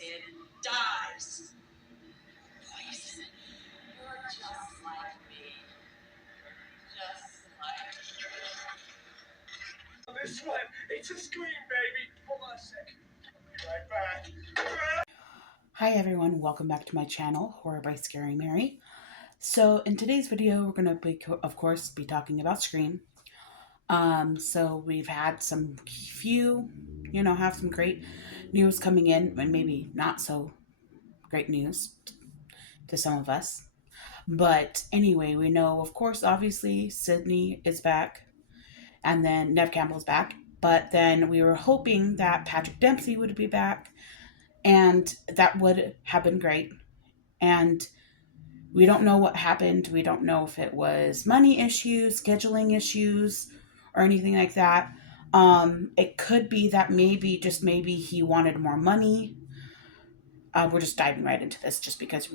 devastated and dies. Poison. You're just like me. Just like me. This one, it's a scream, baby. Hold on a sec. I'll be right back. Hi everyone, welcome back to my channel, Horror by Scary Mary. So in today's video, we're going to be, of course, be talking about Scream. So we've had some have some great news coming in, and maybe not so great news to some of us. But anyway, we know, of course, obviously, Sydney is back, and then Neve Campbell's back. But then we were hoping that Patrick Dempsey would be back, and that would have been great. And we don't know what happened. We don't know if it was money issues, scheduling issues, or anything like that. It could be that just maybe he wanted more money. We're just diving right into this just because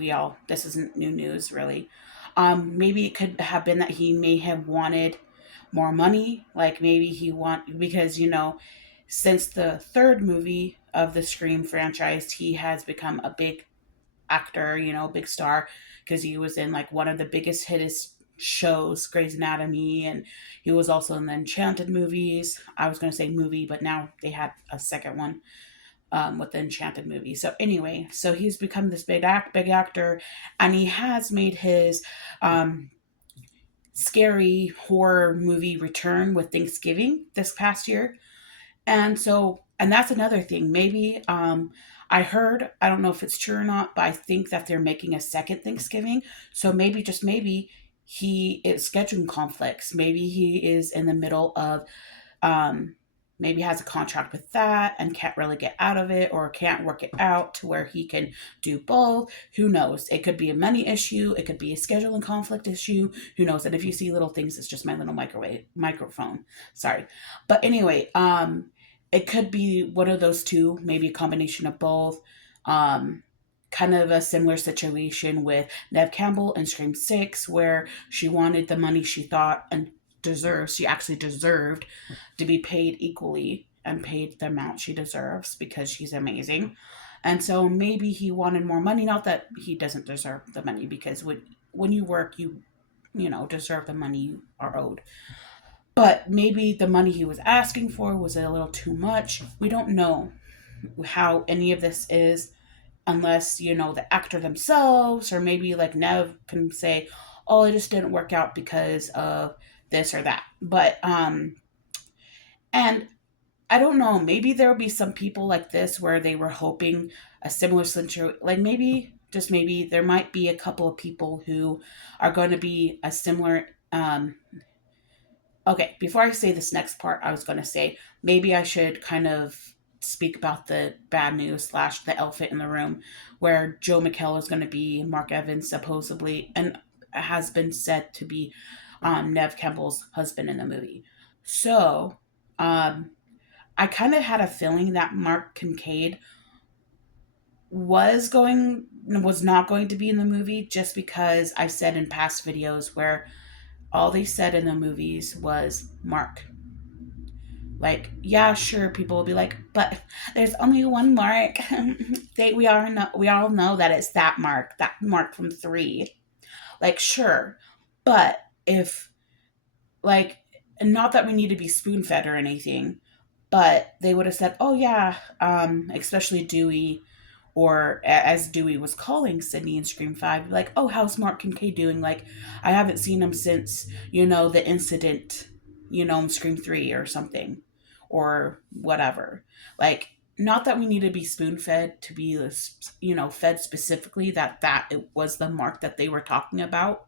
this isn't new news really. Maybe it could have been that he may have wanted more money. Like maybe because, since the third movie of the Scream franchise, he has become a big actor, big star, because he was in like one of the biggest hittest shows, Grey's Anatomy, and he was also in the Enchanted movies. I was going to say movie, but now they had a second one with the Enchanted movie. So anyway, so he's become this big actor, and he has made his scary horror movie return with Thanksgiving this past year. And that's another thing. Maybe I heard, I don't know if it's true or not, but I think that they're making a second Thanksgiving. So maybe, just maybe, he is scheduling conflicts. Maybe he is in the middle of, maybe has a contract with that and can't really get out of it, or can't work it out to where he can do both. Who knows? It could be a money issue. It could be a scheduling conflict issue. Who knows? And if you see little things, it's just my little microphone. Sorry. But anyway, it could be one of those two, maybe a combination of both. Kind of a similar situation with Neve Campbell in Scream 6, where she wanted the money she thought and she actually deserved to be paid equally and paid the amount she deserves because she's amazing. And so maybe he wanted more money. Not that he doesn't deserve the money, because when you work, you deserve the money you are owed. But maybe the money he was asking for was a little too much. We don't know how any of this is unless, the actor themselves, or maybe like Nev can say, oh, it just didn't work out because of this or that. But, and I don't know, maybe there will be some people like this where they were hoping a similar situation, like maybe, just maybe, there might be a couple of people who are going to be a similar, okay, before I say this next part, I was going to say maybe I should kind of speak about the bad news slash the elephant in the room, where Joe McHale is going to be Mark Evans, supposedly, and has been said to be Neve Campbell's husband in the movie. So I kind of had a feeling that Mark Kincaid was not going to be in the movie, just because I've said in past videos where all they said in the movies was Mark. Like, yeah, sure, people will be like, but there's only one Mark. We all know that it's that Mark from 3. Like, sure, but if, like, not that we need to be spoon fed or anything, but they would have said, oh yeah, especially Dewey, or as Dewey was calling Sydney in Scream 5, like, oh, how's Mark Kincaid doing? Like, I haven't seen him since, the incident, in Scream 3 or something, or whatever. Like, not that we need to be spoon fed to be, fed specifically that it was the Mark that they were talking about,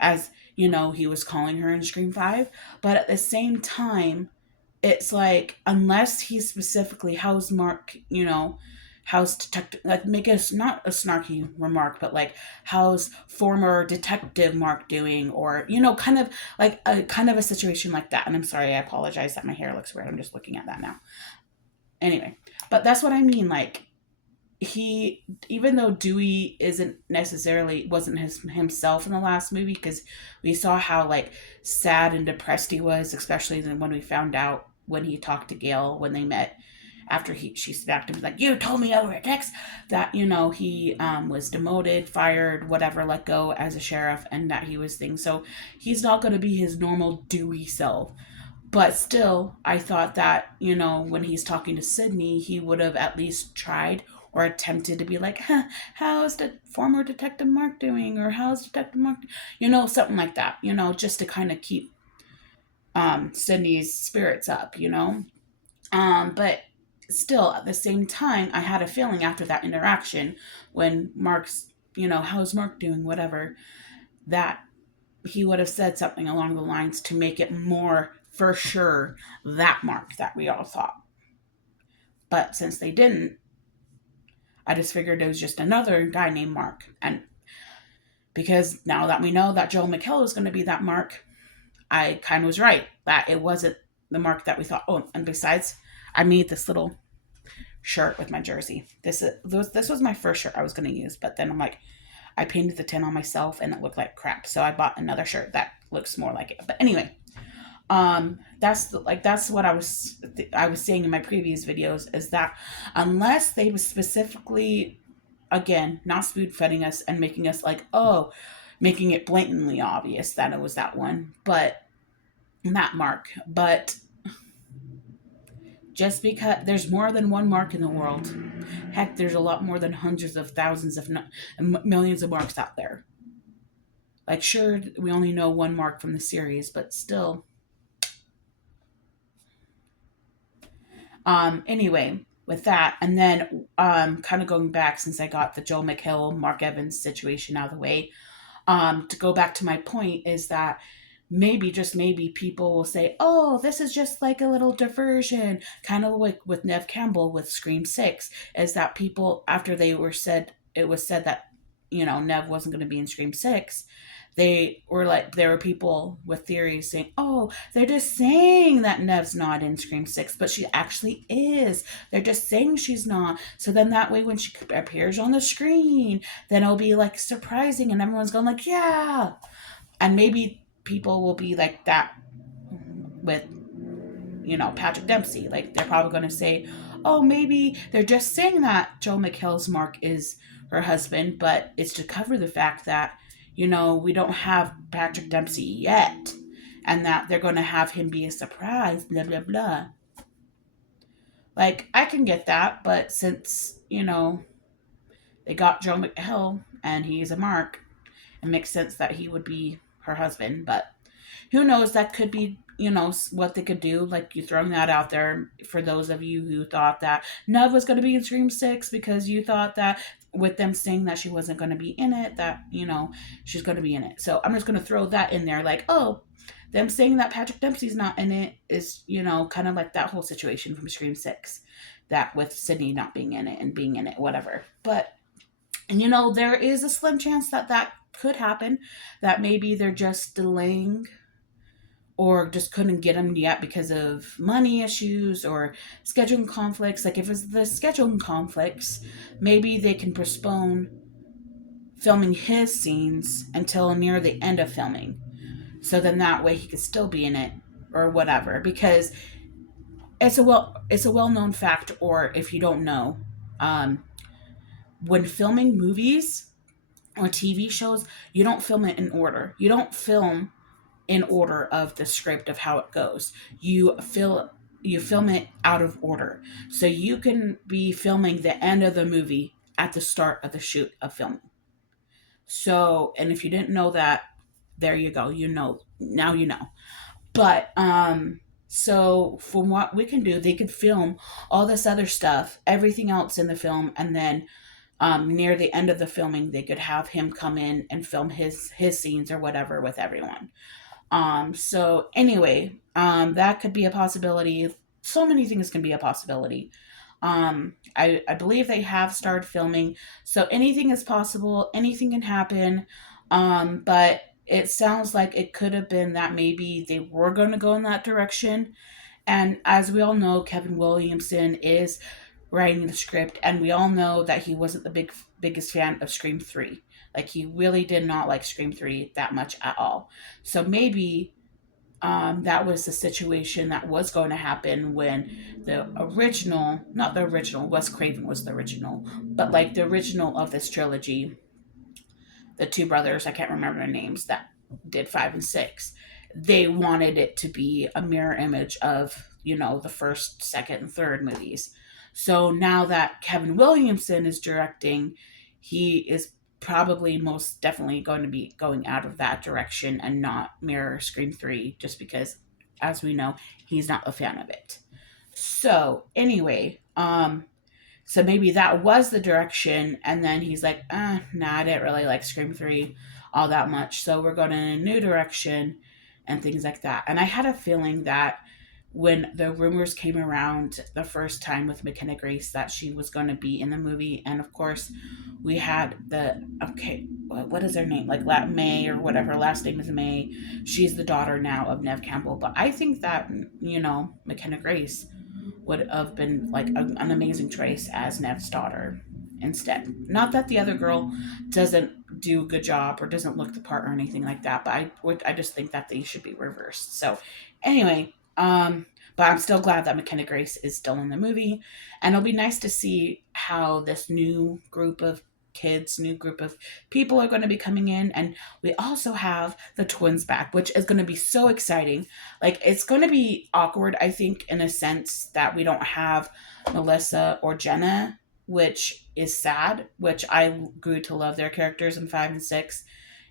as, he was calling her in Scream 5. But at the same time, it's like, unless he specifically, how's Mark, how's detective, like, make us not a snarky remark, but like, how's former detective Mark doing, or kind of like a situation like that. And I'm sorry, I apologize that my hair looks weird, I'm just looking at that now. Anyway, but that's what I mean. Like, he, even though Dewey wasn't himself in the last movie, because we saw how like sad and depressed he was, especially when we found out when he talked to Gail when they met, after she smacked him, like, you told me over a text that, he was demoted, fired, whatever, let go as a sheriff, and that he was things. So he's not going to be his normal dewy self. But still, I thought that, when he's talking to Sydney, he would have at least tried or attempted to be like, huh, how's the former Detective Mark doing? Or how's Detective Mark? Something like that, just to kind of keep Sydney's spirits up, But still, at the same time, I had a feeling after that interaction when Mark's, how's Mark doing, whatever, that he would have said something along the lines to make it more for sure that Mark that we all thought. But since they didn't, I just figured it was just another guy named Mark. And because now that we know that Joel McHale is going to be that Mark, I kind of was right that it wasn't the Mark that we thought. Oh, and besides, I made this little shirt with my jersey. This was my first shirt I was going to use, but then I'm like, I painted the tin on myself and it looked like crap, so I bought another shirt that looks more like it. But anyway, that's what I was saying in my previous videos, is that unless they were specifically, again, not spoon feeding us and making us like, oh, making it blatantly obvious that it was that one, but not Mark. But just because there's more than one Mark in the world, heck, there's a lot more than hundreds of thousands of millions of Marks out there. Like, sure, we only know one Mark from the series, but still. Anyway, with that, and then kind of going back, since I got the Joel McHale, Mark Evans situation out of the way, to go back to my point is that maybe, just maybe, people will say, oh, this is just like a little diversion, kind of like with Nev Campbell with Scream 6, is that people, after it was said that, Nev wasn't going to be in Scream 6, there were people with theories saying, oh, they're just saying that Nev's not in Scream 6, but she actually is. They're just saying she's not. So then that way when she appears on the screen, then it'll be like surprising and everyone's going like, yeah. And maybe people will be like that with, Patrick Dempsey. Like, they're probably going to say, oh, maybe they're just saying that Joe McHale's Mark is her husband, but it's to cover the fact that, we don't have Patrick Dempsey yet, and that they're going to have him be a surprise, blah, blah, blah. Like, I can get that, but since, they got Joe McHale and he's a Mark, it makes sense that he would be her husband. But who knows, that could be, what they could do. Like, you throwing that out there for those of you who thought that Nev was going to be in Scream 6 because you thought that with them saying that she wasn't going to be in it, that, she's going to be in it. So I'm just going to throw that in there. Like, oh, them saying that Patrick Dempsey's not in it is, kind of like that whole situation from Scream 6, that with Sydney not being in it and being in it, whatever. But, and there is a slim chance that could happen, that maybe they're just delaying or just couldn't get him yet because of money issues or scheduling conflicts. Like, if it's the scheduling conflicts, maybe they can postpone filming his scenes until near the end of filming. So then that way he could still be in it or whatever. Because it's a well-known fact, or if you don't know, when filming movies or TV shows, you don't film it in order. You don't film in order of the script of how it goes. You film it out of order. So you can be filming the end of the movie at the start of the shoot of filming. So, and if you didn't know that, there you go. Now you know. But so from what we can do, they could film all this other stuff, everything else in the film, and then near the end of the filming, they could have him come in and film his scenes or whatever with everyone. So anyway, that could be a possibility. So many things can be a possibility. I believe they have started filming, so anything is possible, anything can happen. But it sounds like it could have been that maybe they were going to go in that direction. And as we all know, Kevin Williamson is writing the script, and we all know that he wasn't the biggest fan of Scream 3. Like, he really did not like Scream 3 that much at all. So maybe that was the situation that was going to happen when the original, not the original, Wes Craven was the original, but like the original of this trilogy, the two brothers, I can't remember their names, that did 5 and 6, they wanted it to be a mirror image of, the first, second, and third movies. So now that Kevin Williamson is directing, he is probably most definitely going to be going out of that direction and not mirror Scream 3, just because, as we know, he's not a fan of it. So, anyway, so maybe that was the direction, and then he's like, nah, I didn't really like Scream 3 all that much, so we're going in a new direction and things like that. And I had a feeling that when the rumors came around the first time with McKenna Grace that she was going to be in the movie, and of course, we had okay, what is her name? Like May or whatever, last name is May. She's the daughter now of Nev Campbell, but I think that, McKenna Grace would have been like an amazing choice as Nev's daughter instead. Not that the other girl doesn't do a good job or doesn't look the part or anything like that, but I just think that they should be reversed. So anyway, but I'm still glad that McKenna Grace is still in the movie, and it'll be nice to see how this new group of kids, new group of people are going to be coming in. And we also have the twins back, which is going to be so exciting. Like, it's going to be awkward, I think, in a sense that we don't have Melissa or Jenna, which is sad, which I grew to love their characters in 5 and 6.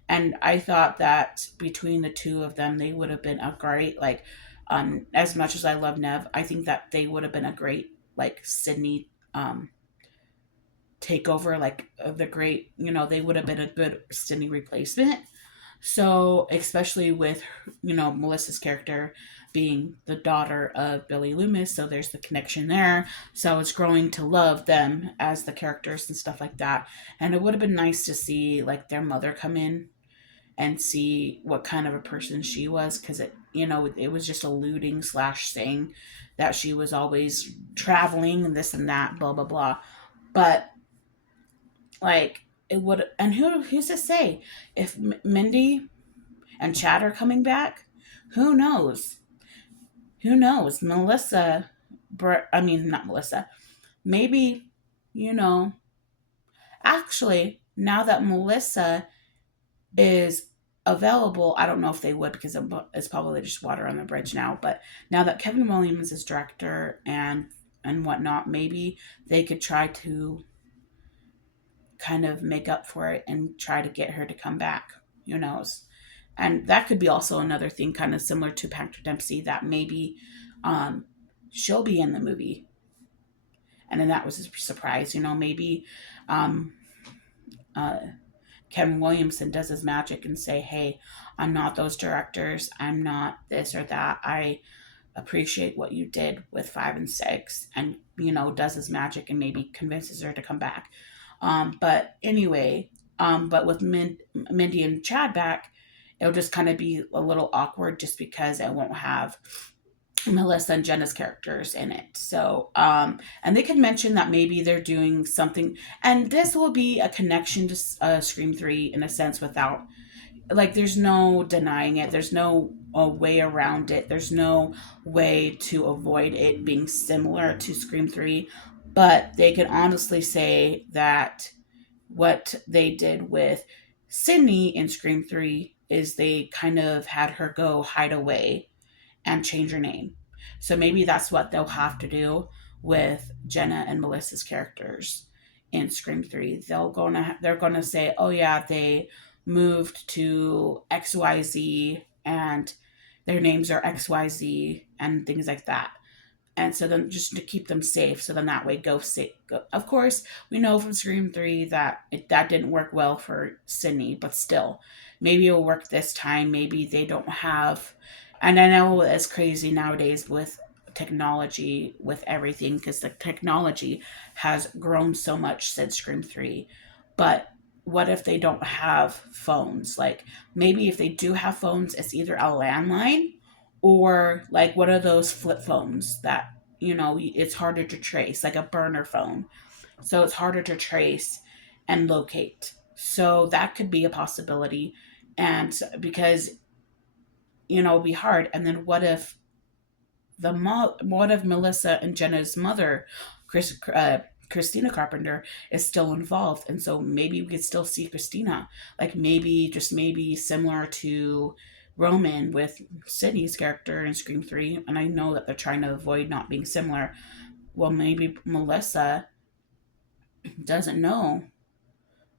And I thought that between the two of them, they would have been a great, like, as much as I love Nev, I think that they would have been a great, like, Sydney takeover, like, the great, they would have been a good Sydney replacement. So, especially with, Melissa's character being the daughter of Billy Loomis, so there's the connection there. So, it's growing to love them as the characters and stuff like that. And it would have been nice to see, like, their mother come in and see what kind of a person she was, because it was just alluding slash saying that she was always traveling and this and that, blah, blah, blah. But, like, it would, and who's to say if Mindy and Chad are coming back? Who knows? Who knows? I mean, not Melissa. Maybe, you know, actually, now that Melissa is available, I don't know if they would, because it's probably just water on the bridge now. But now that Kevin Williams is director and whatnot, maybe they could try to kind of make up for it and try to get her to come back. Who knows? And that could be also another thing, kind of similar to Patrick Dempsey, that maybe um, she'll be in the movie. And then that was a surprise, maybe um, uh, Kevin Williamson does his magic and say, hey, I'm not those directors. I'm not this or that. I appreciate what you did with 5 and 6, and, does his magic and maybe convinces her to come back. But anyway, but with Mindy and Chad back, it'll just kind of be a little awkward just because it won't have Melissa and Jenna's characters in it. So, and they could mention that maybe they're doing something, and this will be a connection to Scream 3 in a sense, without, like, there's no denying it. There's no way around it. There's no way to avoid it being similar to Scream 3. But they can honestly say that what they did with Sydney in Scream 3 is they kind of had her go hide away and change her name. So maybe that's what they'll have to do with Jenna and Melissa's characters in Scream 3. They're gonna say, oh yeah, they moved to XYZ and their names are XYZ and things like that. And so then, just to keep them safe, so then that way Of course, we know from Scream 3 that that didn't work well for Sydney, but still, maybe it'll work this time. Maybe they don't have, and I know it's crazy nowadays with technology, with everything, because the technology has grown so much since Scream 3. But what if they don't have phones? Like, maybe if they do have phones, it's either a landline or like one of those flip phones that, it's harder to trace, like a burner phone. So it's harder to trace and locate. So that could be a possibility. And because be hard. And then what if Melissa and Jenna's mother, Christina Carpenter, is still involved, and so maybe we could still see Christina, like maybe just maybe similar to Roman with Sydney's character in Scream 3. And I know that they're trying to avoid not being similar. Well, maybe Melissa doesn't know.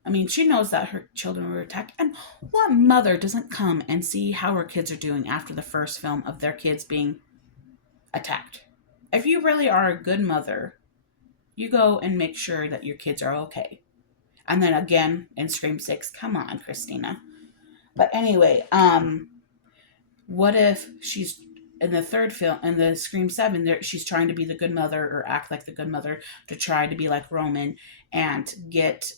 I mean, she knows that her children were attacked. And what mother doesn't come and see how her kids are doing after the first film of their kids being attacked? If you really are a good mother, you go and make sure that your kids are okay. And then again in Scream 6, come on, Christina. But anyway, what if she's in the third film, in the Scream 7, she's trying to be the good mother or act like the good mother to try to be like Roman and get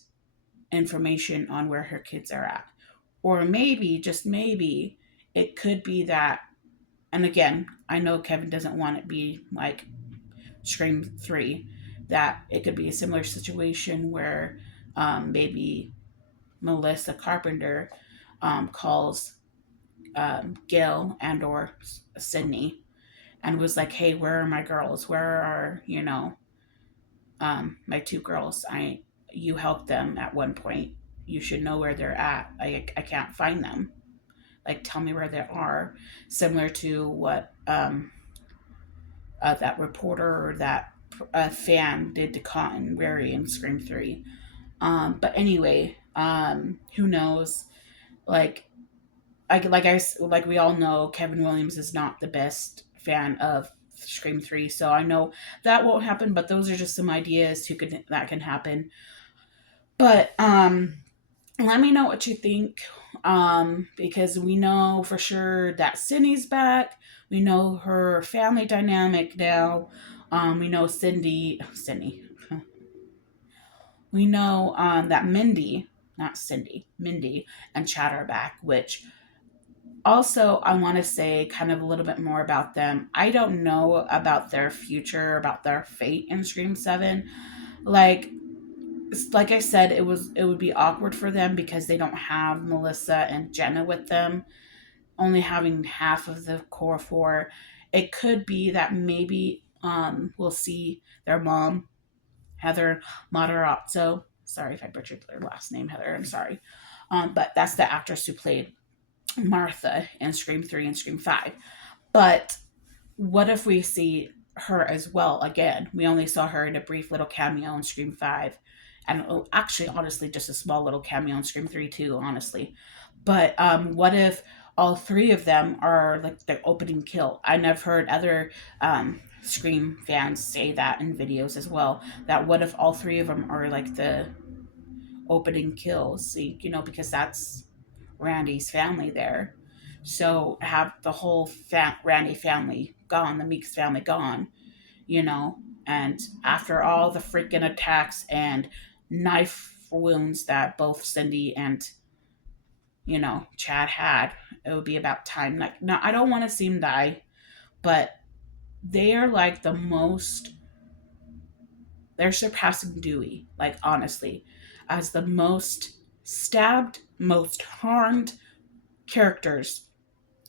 information on where her kids are at. Or maybe, just maybe, it could be that, and again, I know Kevin doesn't want it to be like Scream 3, that it could be a similar situation where maybe Melissa Carpenter calls Gail and or Sydney and was like, hey, where are my girls? Where are, my two girls? You helped them at one point. You should know where they're at. I can't find them. Like, tell me where they are. Similar to what that reporter or that fan did to Cotton Weary in Scream 3. But anyway, who knows? Like, like we all know, Kevin Williams is not the best fan of Scream 3, so I know that won't happen. But those are just some ideas that can happen. But let me know what you think, because we know for sure that Sydney's back. We know her family dynamic now. We know Cindy. We know that Mindy, not Cindy, Mindy and Chad are back, which also I want to say kind of a little bit more about them. I don't know about their future, about their fate in Scream 7. Like I said, it would be awkward for them because they don't have Melissa and Jenna with them, only having half of the core four. It could be that maybe we'll see their mom, Heather Matarazzo. Sorry if I butchered their last name, Heather. I'm sorry. But that's the actress who played Martha in Scream 3 and Scream 5. But what if we see her as well again? We only saw her in a brief little cameo in Scream 5. And actually, honestly, just a small little cameo in Scream 3 too, honestly. But what if all three of them are like the opening kill? And I've heard other Scream fans say that in videos as well. That what if all three of them are like the opening kills? See, because that's Randy's family there. So have the whole Randy family gone, the Meeks family gone, and after all the freaking attacks and knife wounds that both Cindy and Chad had, it would be about time. Like, no, I don't want to see them die, but they are like they're surpassing Dewey, like honestly, as the most stabbed, most harmed characters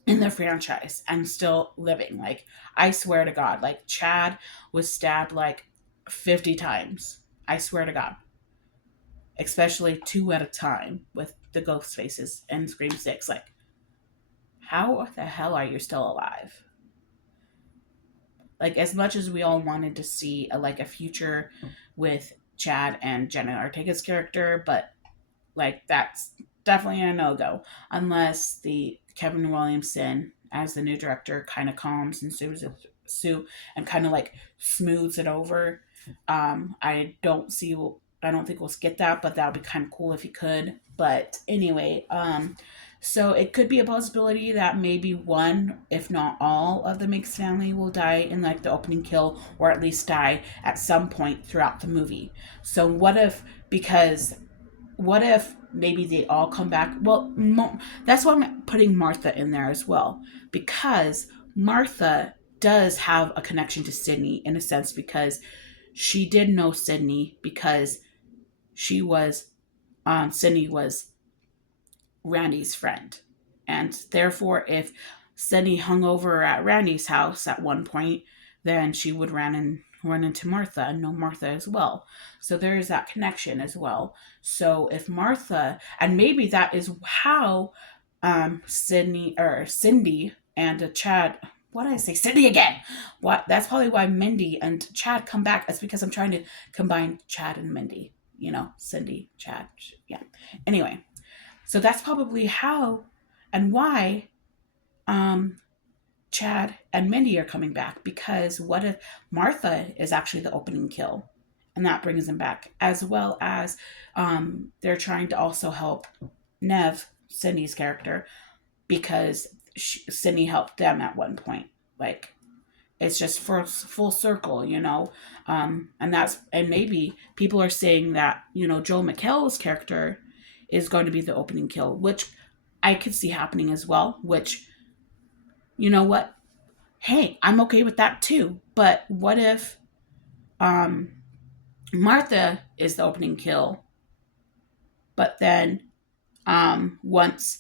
in the franchise and still living. Like, I swear to God, like Chad was stabbed like 50 times. I swear to God. Especially 2 at a time with the ghost faces in Scream 6. Like, how the hell are you still alive? Like, as much as we all wanted to see a future with Chad and Jenna Ortega's character, but like that's definitely a no-go unless the Kevin Williamson as the new director kind of calms and Sue and kind of like smooths it over. I don't think we'll get that, but that would be kind of cool if he could. But anyway, so it could be a possibility that maybe one, if not all, of the Mix family will die in like the opening kill, or at least die at some point throughout the movie. So what if maybe they all come back? Well, that's why I'm putting Martha in there as well, because Martha does have a connection to Sydney in a sense, because she did know Sydney because Sydney was Randy's friend. And therefore, if Cindy hung over at Randy's house at one point, then she would run into Martha and know Martha as well. So there is that connection as well. So if Martha, and maybe that is how Cindy and Chad. What did I say? Cindy again. What? That's probably why Mindy and Chad come back. That's because I'm trying to combine Chad and Mindy. You know, Cindy, Chad. Yeah. Anyway, so that's probably how and why um, Chad and Mindy are coming back. Because what if Martha is actually the opening kill? And that brings them back. As well as they're trying to also help Nev, Cindy's character, because Cindy helped them at one point. Like, it's just for full circle, you know. And maybe people are saying that, you know, Joel McHale's character is going to be the opening kill, which I could see happening as well. Which, you know what? Hey, I'm okay with that too. But what if um, Martha is the opening kill, but then once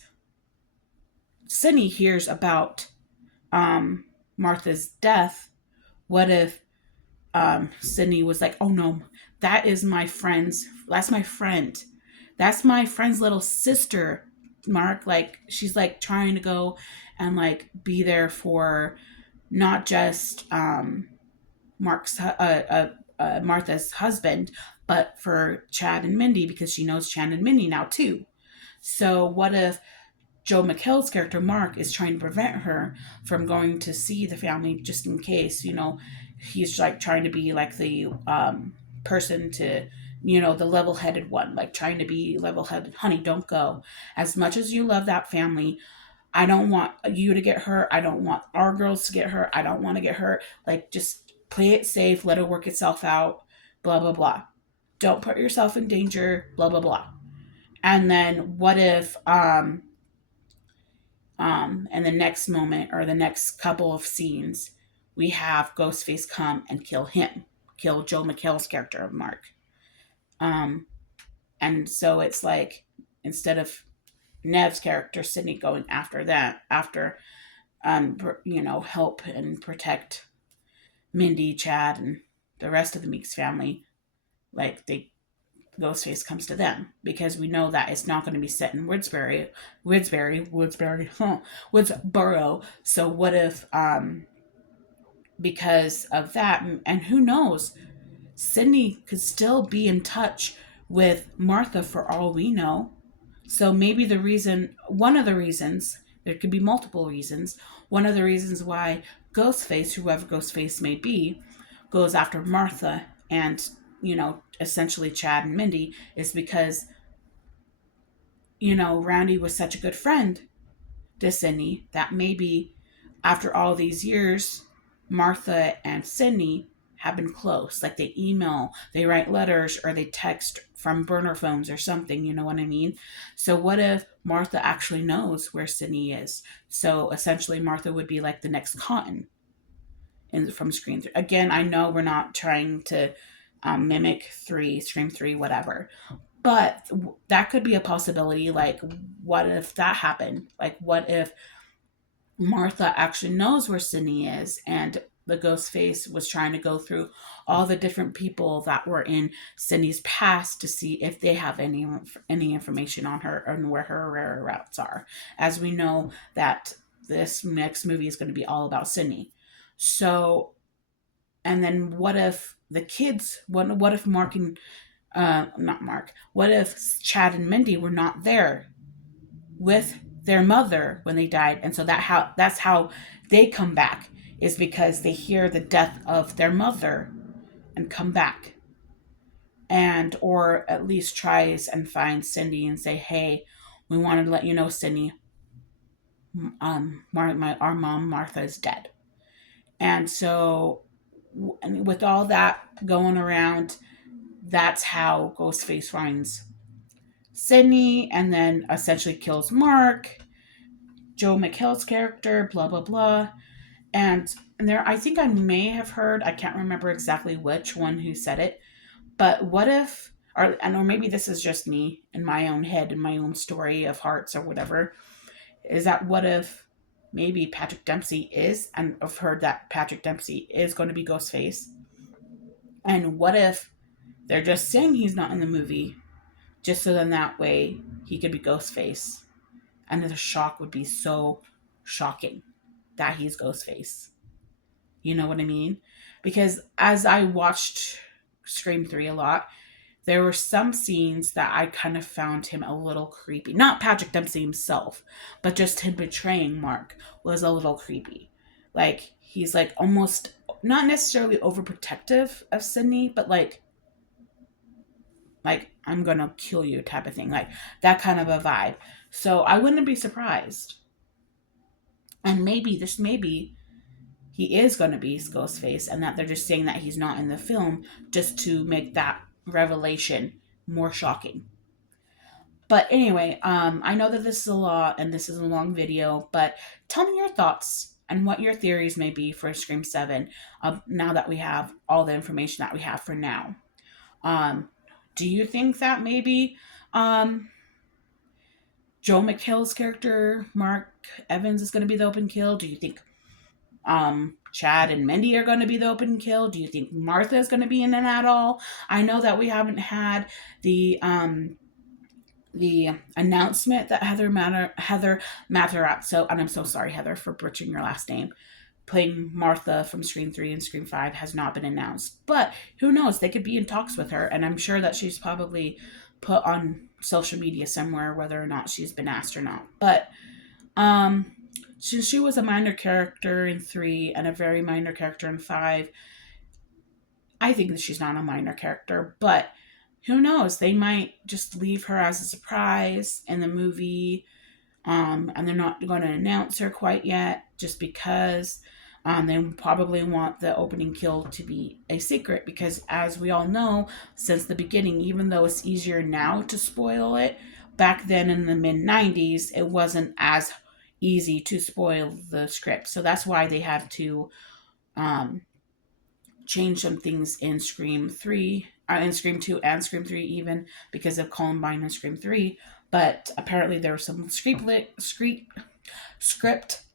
Cindy hears about Martha's death, what if Sydney was like, "Oh no, that is my friend's. That's my friend. That's my friend's little sister." Mark, like, she's like trying to go and like be there for not just Martha's husband, but for Chad and Mindy, because she knows Chad and Mindy now too. So what if Joe McHale's character, Mark, is trying to prevent her from going to see the family just in case, you know, he's like trying to be like the person to, you know, the level headed one, like trying to be level headed. Honey, don't go. As much as you love that family, I don't want you to get hurt. I don't want our girls to get hurt. I don't want to get hurt. Like, just play it safe, let it work itself out, blah, blah, blah. Don't put yourself in danger, blah, blah, blah. And then what if in the next moment or the next couple of scenes, we have Ghostface come and kill him, kill Joe McHale's character of Mark. Um, and so it's like, instead of Nev's character, Sydney, going after that, after, you know, help and protect Mindy, Chad, and the rest of the Meeks family, like, Ghostface comes to them, because we know that it's not going to be set in Woodsboro. So what if, because of that, and who knows, Sydney could still be in touch with Martha for all we know. So maybe one of the reasons, there could be multiple reasons, one of the reasons why Ghostface, whoever Ghostface may be, goes after Martha and, you know, essentially Chad and Mindy, is because, you know, Randy was such a good friend to Sydney that maybe after all these years, Martha and Sydney have been close. Like, they email, they write letters, or they text from burner phones or something, you know what I mean? So what if Martha actually knows where Sydney is? So essentially Martha would be like the next Cotton from Scream 3. Again, I know we're not trying to mimic Scream 3, whatever. But that could be a possibility. Like, what if that happened? Like, what if Martha actually knows where Sydney is, and the ghost face was trying to go through all the different people that were in Sydney's past to see if they have any information on her and where her rare routes are. As we know that this next movie is going to be all about Sydney. So, and then what if the kids? What if Mark and not Mark? What if Chad and Mindy were not there with their mother when they died, and so that's how they come back, is because they hear the death of their mother and come back, and or at least tries and finds Cindy and say, "Hey, we wanted to let you know, Cindy, our mom Martha is dead." And so, with all that going around, that's how Ghostface finds Sydney, and then essentially kills Mark, Joe McHale's character, blah blah blah. And there, I think I may have heard, I can't remember exactly which one who said it, but what if, or maybe this is just me in my own head, in my own story of hearts or whatever, is that what if maybe Patrick Dempsey is, and I've heard that Patrick Dempsey is going to be Ghostface. And what if they're just saying he's not in the movie, just so then that way he could be Ghostface? And the shock would be so shocking that he's Ghostface. You know what I mean? Because as I watched Scream 3 a lot, there were some scenes that I kind of found him a little creepy. Not Patrick Dempsey himself, but just him betraying Mark was a little creepy. Like, he's like almost not necessarily overprotective of Sydney, but like I'm gonna kill you type of thing. Like that kind of a vibe. So I wouldn't be surprised. And maybe he is gonna be Ghostface and that they're just saying that he's not in the film just to make that revelation more shocking. But anyway, I know that this is a lot and this is a long video, but tell me your thoughts and what your theories may be for Scream 7 now that we have all the information that we have for now. Um, do you think that maybe um, Joe McHale's character, Mark Evans, is going to be the open kill? Do you think Chad and Mindy are going to be the open kill? Do you think Martha is going to be in it at all? I know that we haven't had the announcement that Heather Matarazzo, and I'm so sorry, Heather, for butchering your last name, playing Martha from Scream 3 and Scream 5 has not been announced. But who knows? They could be in talks with her, and I'm sure that she's probably put on social media somewhere whether or not she's been asked or not. But um since she was a minor character in 3 and a very minor character in 5, I think that she's not a minor character, but who knows? They might just leave her as a surprise in the movie, and they're not going to announce her quite yet, just because they probably want the opening kill to be a secret. Because as we all know, since the beginning, even though it's easier now to spoil it, back then in the mid '90s, it wasn't as easy to spoil the script. So that's why they had to um, change some things in Scream 3, in Scream 2 and Scream 3 even, because of Columbine and Scream 3. But apparently there were some script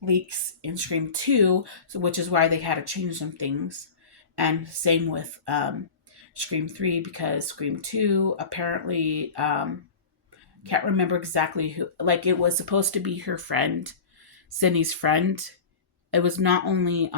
leaks in Scream 2, so, which is why they had to change some things. And same with Scream 3, because Scream 2 apparently, can't remember exactly who, like it was supposed to be her friend, Sydney's friend. It was not only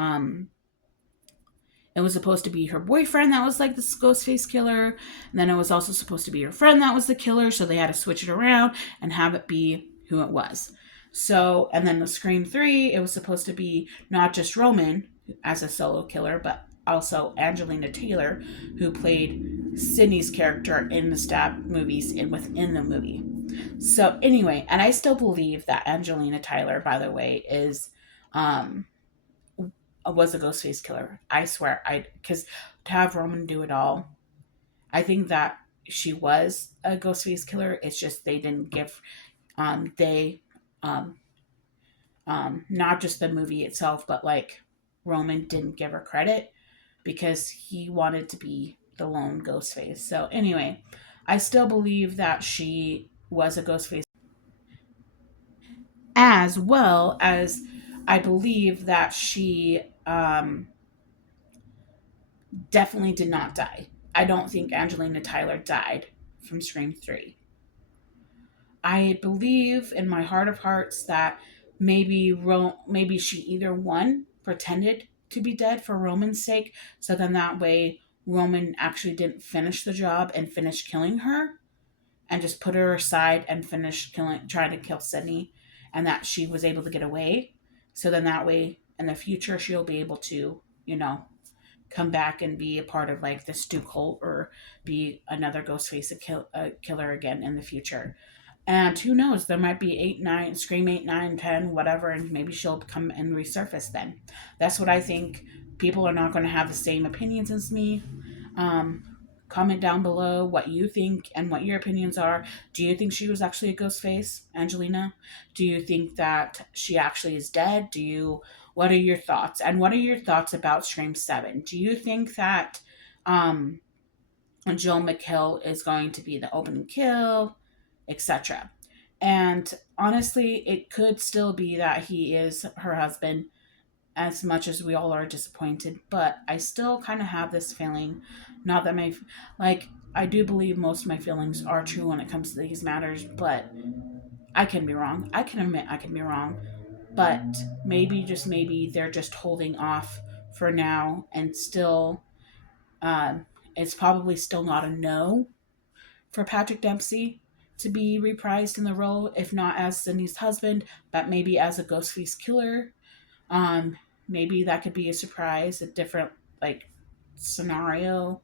it was supposed to be her boyfriend that was like this Ghostface killer. And then it was also supposed to be her friend that was the killer. So they had to switch it around and have it be who it was. So, and then the Scream 3, it was supposed to be not just Roman as a solo killer, but also Angelina Taylor, who played Sydney's character in the Stab movies and within the movie. So anyway, and I still believe that Angelina Tyler, by the way, is um was a Ghostface killer. I swear, I because to have Roman do it all, I think that she was a Ghostface killer. It's just they didn't give they um not just the movie itself, but like Roman didn't give her credit because he wanted to be the lone Ghostface. So anyway, I still believe that she was a Ghostface, as well as I believe that she definitely did not die. I don't think Angelina Tyler died from Scream 3. I believe in my heart of hearts that maybe she either one pretended to be dead for Roman's sake, so then that way Roman actually didn't finish the job and finish killing her, and just put her aside and finish trying to kill Sydney, and that she was able to get away. So then that way in the future she'll be able to, come back and be a part of like the Stu cult or be another Ghostface killer again in the future. And who knows, there might be 8, 9, Scream 8, 9, 10, whatever, and maybe she'll come and resurface then. That's what I think. People are not going to have the same opinions as me. Um, Comment down below what you think and what your opinions are. Do you think she was actually a ghost face, Angelina? Do you think that she actually is dead? What are your thoughts? And what are your thoughts about Scream 7? Do you think that um, Joe McHale is going to be the opening kill, etc.? And honestly, it could still be that he is her husband, as much as we all are disappointed. But I still kind of have this feeling, not that my, like, I do believe most of my feelings are true when it comes to these matters, but I can be wrong. I can admit I can be wrong. But maybe, just maybe, they're just holding off for now and still, um, it's probably still not a no for Patrick Dempsey to be reprised in the role, if not as Sydney's husband, but maybe as a Ghostface killer. Um, Maybe that could be a surprise, a different like scenario.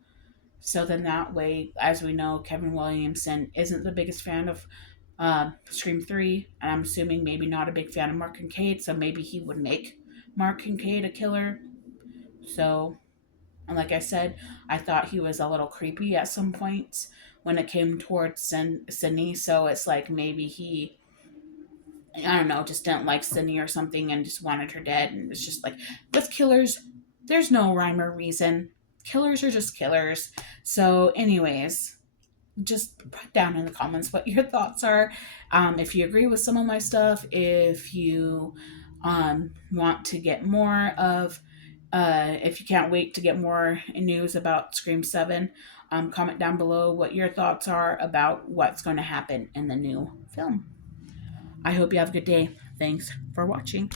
So then that way, as we know, Kevin Williamson isn't the biggest fan of Scream 3, and I'm assuming maybe not a big fan of Mark Kincaid, so maybe he would make Mark Kincaid a killer. So, and like I said, I thought he was a little creepy at some points when it came towards Sydney, so it's like maybe he, I don't know, just didn't like Sydney or something and just wanted her dead. And it's just like, with killers, there's no rhyme or reason. Killers are just killers. So, anyways, just put down in the comments what your thoughts are. If you agree with some of my stuff, if you want to get more of, if you can't wait to get more news about Scream 7, comment down below what your thoughts are about what's going to happen in the new film. I hope you have a good day. Thanks for watching.